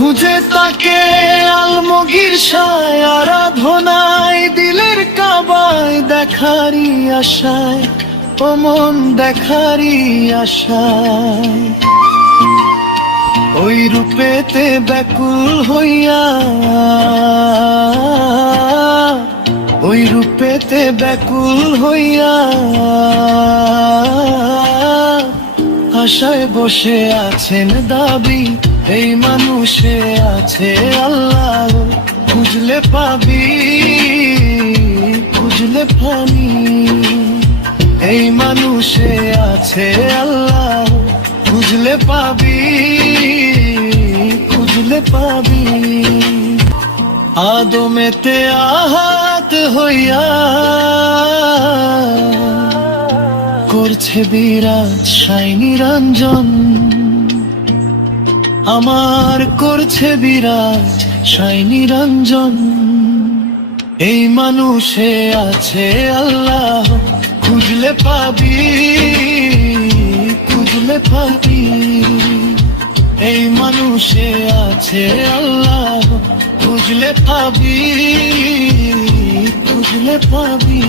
খুঁজে তাকে আলমগীর শাহ আরাধনায়, দিলের কাবায় দেখারি আশায়, ও মন দেখারি আশায়। ওই রূপেতে ব্যাকুল হইয়া, ওই রূপেতে ব্যাকুল হইয়া, আশায় বসে আছেন দাবি, এই মানুষে আছে আল্লাহ। খুঁজলে পাবি, খুঁজলে পাবি, এই মানুষে আছে আল্লাহ। খুঁজলে পাবি, খুঁজলে পাবি। আদমেতে আহাত হইয়া করছে বিরাজ সাই নিরঞ্জন, আমার করছে বিরাজ সাই নিরঞ্জন। এই মানুষে আছে আল্লাহ, খুঁজলে পাবি, খুঁজলে পাবি। এই মানুষে আছে আল্লাহ, খুঁজলে পাবি, খুঁজলে পাবি।